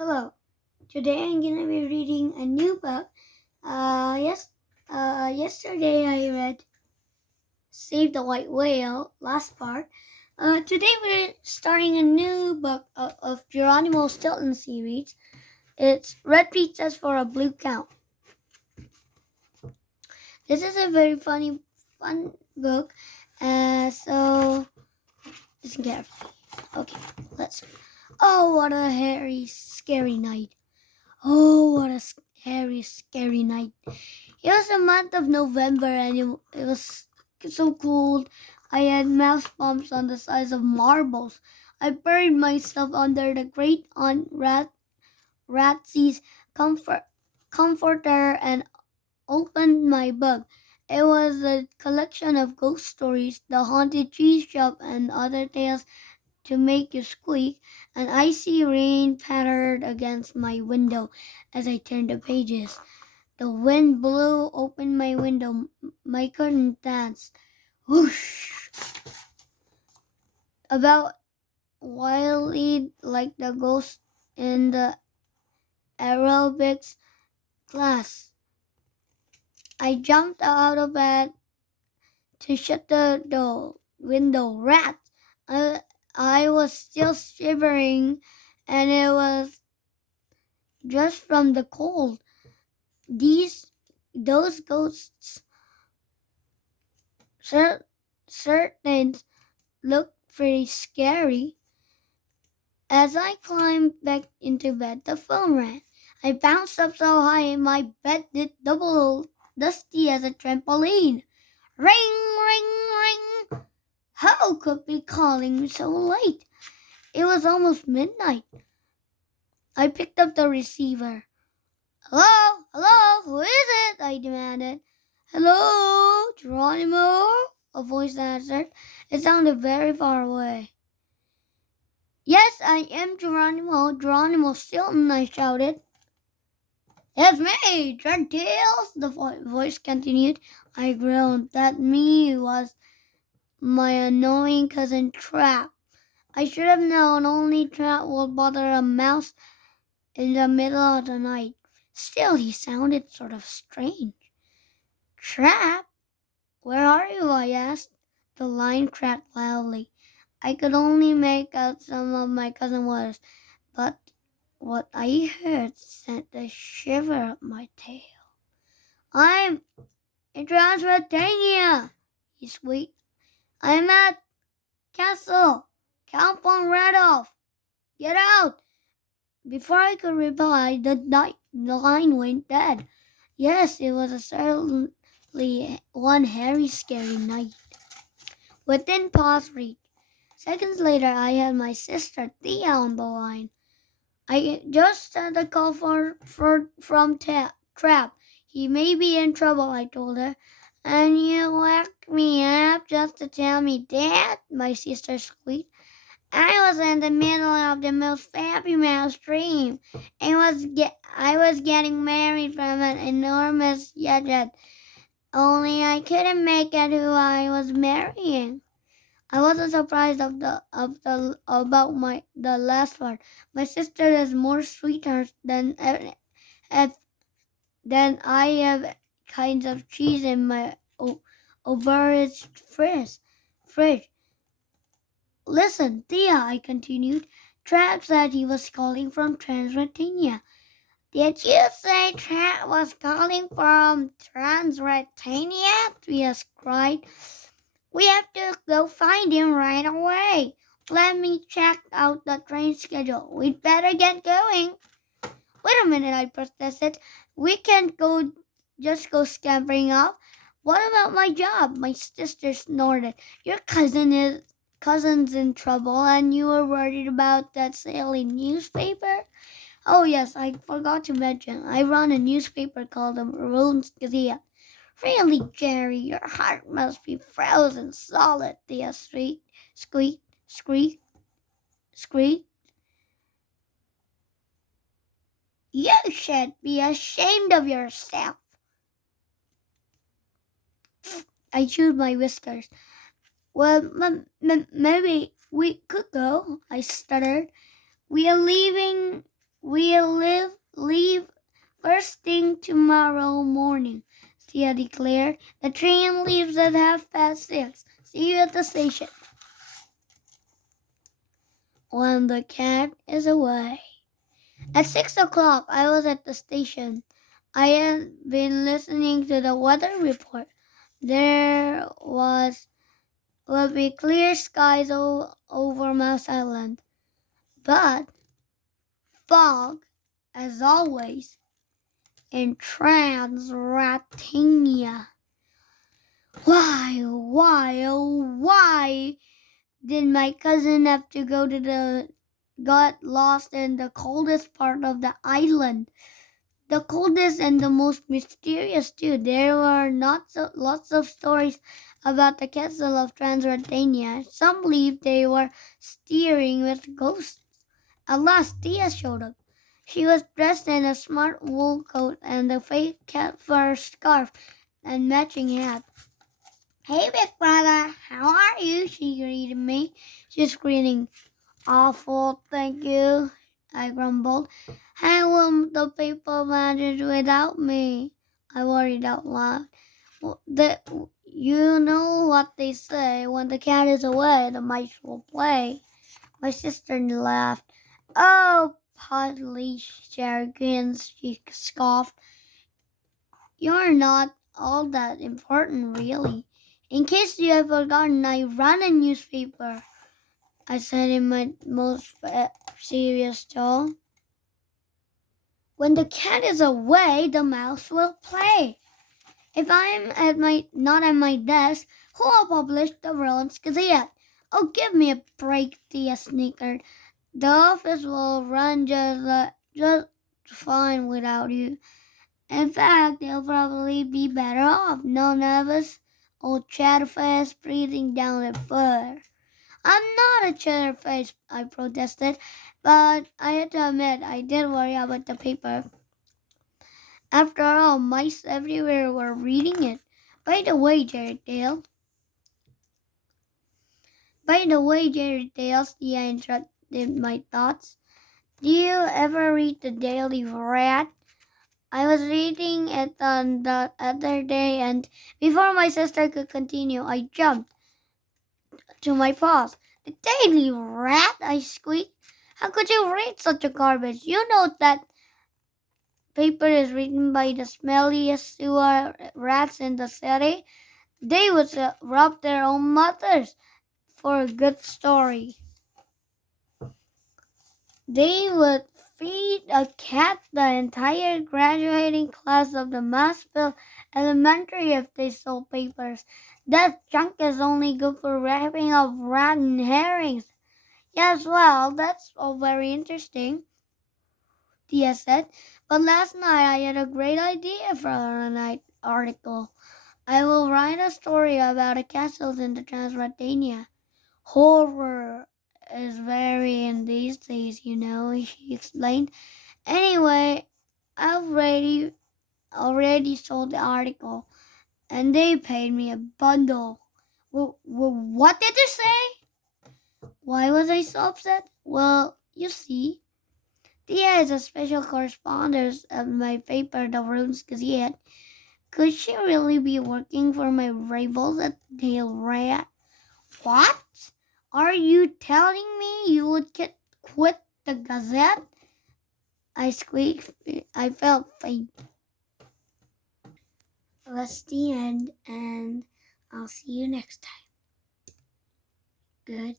Hello. Today I'm gonna be reading a new book. Yesterday I read Save the White Whale, last part. Today we're starting a new book of Geronimo Stillton series. It's Red Pizzas for a Blue Cow. This is a very fun book. So listen carefully. Okay, let's. Oh, what a hairy, scary night. Oh, what a scary night. It was the month of November and it was so cold. I had mouse bumps on the size of marbles. I buried myself under the great Aunt Ratsy's comforter and opened my book. It was a collection of ghost stories, the haunted cheese shop, and other tales to make you squeak. An icy rain pattered against my window as I turned the pages. The wind blew open my window. My curtain danced. Whoosh! About wildly like the ghost in the aerobics class. I jumped out of bed to shut the window. Rat! I was still shivering, and it was just from the cold. Those ghosts certain looked pretty scary. As I climbed back into bed, the phone rang. I bounced up so high my bed did double dusty as a trampoline. Ring, ring, ring! Who could be calling me so late? It was almost midnight. I picked up the receiver. Hello? Hello? Who is it? I demanded. Hello? Geronimo? A voice answered. It sounded very far away. Yes, I am Geronimo Stillton, I shouted. It's me, Dreadtails, the voice continued. I groaned. That me was my annoying cousin Trap. I should have known only Trap would bother a mouse in the middle of the night. Still, he sounded sort of strange. Trap? Where are you? I asked. The line cracked loudly. I could only make out some of my cousin words, but what I heard sent a shiver up my tail. I'm in Transylvania, he squeaked. I'm at Castle. Count on Randolph. Get out! Before I could reply, the line went dead. Yes, it was certainly one hairy, scary night. Within pause reach. Seconds later, I had my sister Thea on the line. I just sent a call from Trap. He may be in trouble, I told her. And you woke me up just to tell me that? My sister squeaked. I was in the middle of the most fabulous dream. I was getting married from an enormous yacht. Only I couldn't make out who I was marrying. I wasn't surprised about the last part. My sister is more sweetheart than I have kinds of cheese in my overage fridge. Listen, Thea, I continued. Trap said he was calling from Transylvania. Did you say Trap was calling from Transylvania? Thea cried. We have to go find him right away. Let me check out the train schedule. We'd better get going. Wait a minute, I protested. We can't just go scampering off. What about my job? My sister snorted. Your cousin's in trouble and you were worried about that silly newspaper? Oh yes, I forgot to mention. I run a newspaper called the Maroons Gazette. Really, Jerry, your heart must be frozen solid, Thea squeaked, squeaked, squeaked. You should be ashamed of yourself. I chewed my whiskers. Well, maybe we could go, I stuttered. We are leaving We'll leave first thing tomorrow morning, Tia declared. The train leaves at 6:30. See you at the station. When the cat is away. At 6 o'clock, I was at the station. I had been listening to the weather report. There will be clear skies over Mouse Island, but fog, as always, in Transratania. Why did my cousin have to got lost in the coldest part of the island? The coldest and the most mysterious too. There were lots of stories about the castle of Transylvania. Some believed they were steering with ghosts. At last, Tia showed up. She was dressed in a smart wool coat and a fake cat fur scarf and matching hat. "Hey, big brother, how are you?" she greeted me. She's grinning. "Awful, thank you," I grumbled. "How will the people manage without me?" I worried out loud. You know what they say, when the cat is away, the mice will play. My sister laughed. "Oh, Podley Sharkins," she scoffed. "You're not all that important, really. In case you have forgotten, I run a newspaper," I said in my most serious tone. "When the cat is away, the mouse will play. If I'm not at my desk, who will publish the Rollins Gazette?" "Oh, give me a break," Tia snickered. "The office will run just fine without you. In fact, they'll probably be better off. No nervous old chatterface breathing down their fur." "I'm not a chatterface," I protested, but I had to admit I did worry about the paper. After all, mice everywhere were reading it. By the way, Jerry Dale, Tia interrupted my thoughts. "Do you ever read the Daily Rat?" I was reading it on the other day, and before my sister could continue, I jumped to my paws. "The Daily Rat?" I squeaked. "How could you read such a garbage? You know that paper is written by the smelliest sewer rats in the city. They would rob their own mothers for a good story. They would feed a cat the entire graduating class of the Massville Elementary if they sold papers. That junk is only good for wrapping up rotten herrings." "Yes, well, that's all very interesting," Tia said. "But last night I had a great idea for a night article. I will write a story about the castles in the Transylvania. Horror is very in these days, you know," she explained. "Anyway, I've already sold the article, and they paid me a bundle." What did you say?" Why was I so upset? Well, you see, Tia is a special correspondent of my paper, the Rooms Gazette. Could she really be working for my rivals at Dale Rat? "What? Are you telling me you would quit the Gazette?" I squeaked. I felt faint. That's the end, and I'll see you next time. Good